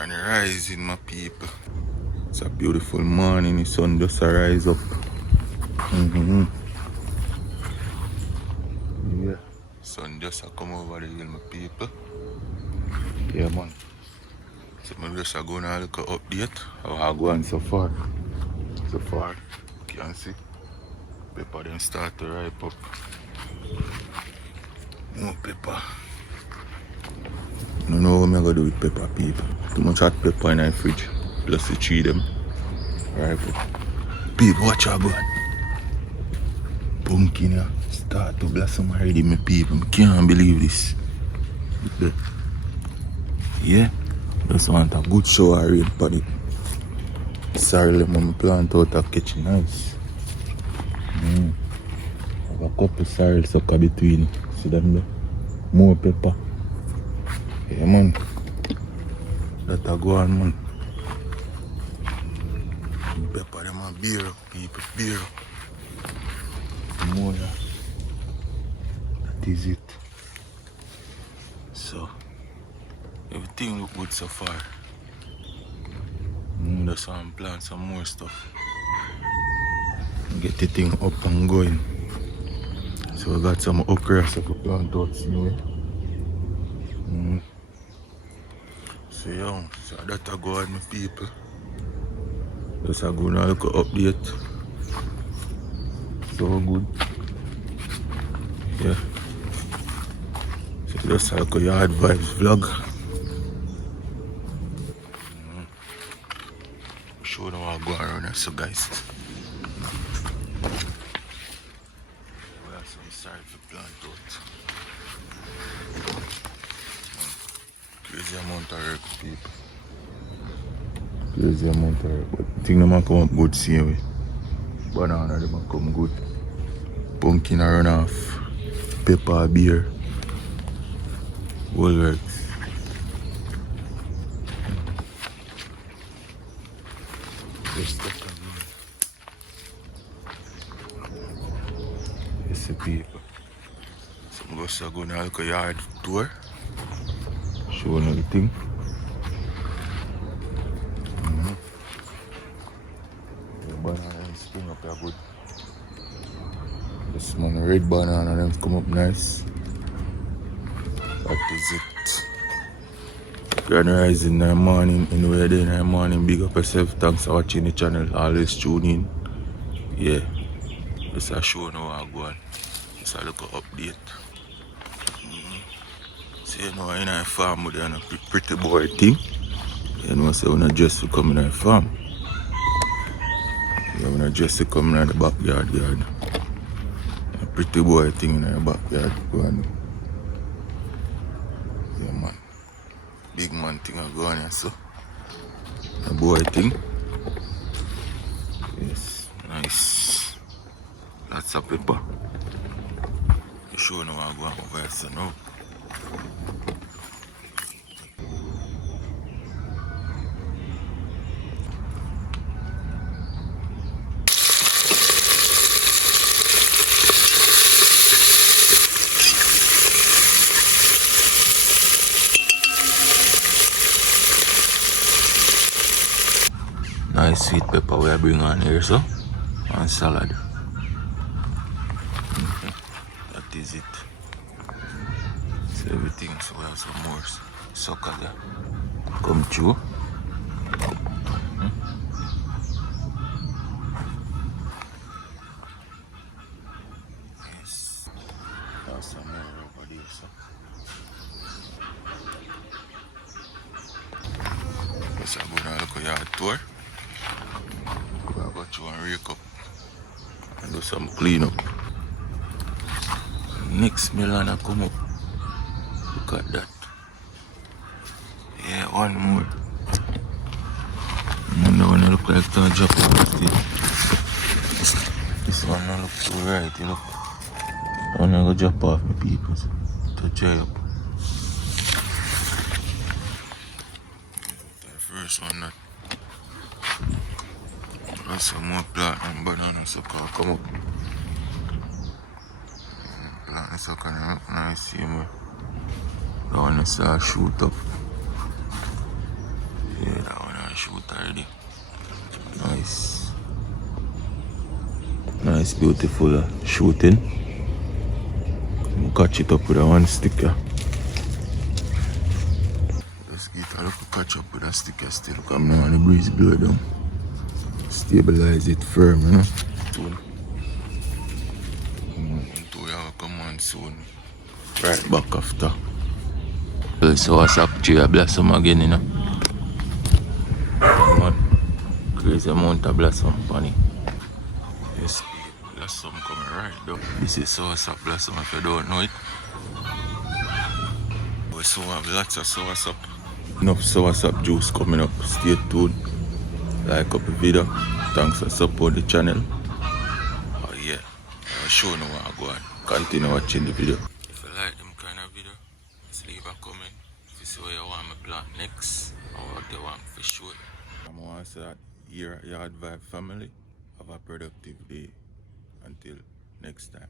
Granny rising, my people. It's a beautiful morning. The sun just rise up. Yeah. Sun just come over the hill, my people. Yeah, man. So I'm just going to look at update. How I go on so far. So far, you can see. Pepper them start to ripe up. More pepper. I don't know what I'm going to do with pepper, people. Too much hot pepper in the fridge. Plus the tree them. Ripe up. People, watch out, go on. Pumpkin here. Start to blossom already, my people. I can't believe this. Yeah. Just want a good shower rain for it. Sorry, lemon plant out of kitchen nice. Have a couple sorrel sucker between. See them there? More pepper. Yeah, man. That a go on, man. Pepper them a beer up, people. Beer up. More yeah. That is it. So, everything look good so far. Just want to plant some more stuff. Get the thing up and going. So I got some okra so I can plant out anyway. So yeah, so that I go on my people. Just I go now look at update. So good. Yeah. So just like a yard vibes vlog. Show them how I go around here, so guys. We have some sorry for plant out. Crazy amount of work, people. Crazy amount of work. But I think they might come up good same way. Banana they might come good. Pumpkin run off. Pepper, beer. All works. Yes, the people. So I'm just going to look at yard tour. Show everything. The banana spring up here good. This one red banana them come up nice. That is it. Grand rising in the morning, anywhere there in the morning. Big up yourself. Thanks for watching the channel. Always tune in. Yeah. Just a show now I go on. Just a look at update. So you know in a farm with a pretty boy thing. You know so when I dress to come in a farm. You when I dress to come in the backyard yard. A pretty boy thing in the backyard. Go on. Yeah man. Big man thing I go on here so. A boy thing. Yes. Nice. Lots of pepper. You sure now I go over here so now. Nice sweet pepper we bring on here so. And salad. That is it. So everything, so we have some more sucker there. Come through. Yes. Have some more over there, so. Yes, I'm going to look at your tour. I got you and rake up and do some clean up. Next Milana come up. Look at that. Yeah, one more. And that one look like to drop off this one don't look too right, you look. That one go drop off my people to dry up. The first one that. There's some more plant and banana sucker come up. Plant and sucker look nice, see me. That one is shoot up. shoot already. Nice. Nice, beautiful shooting. Catch it up with a one sticker. Let's get a little catch up with a sticker still. Come now and the breeze blow down. Stabilize it firm, you know. Come on soon. Right back after. So what's up, tree blossom again, you know. Come on. Crazy amount of blossom funny. Yes, blossom coming right though. This is soursop blossom if you don't know it. We still have lots of soursop. Enough soursop juice coming up. Stay tuned. Like up the video. Thanks for support the channel. Oh yeah. I'll show you what I go on. Continue watching the video. If you like them kind of video, just leave a comment. If you see what you want me plant next or what you want for sure. I'm going to say that here, Yard Vibe family. Have a productive day. Until next time.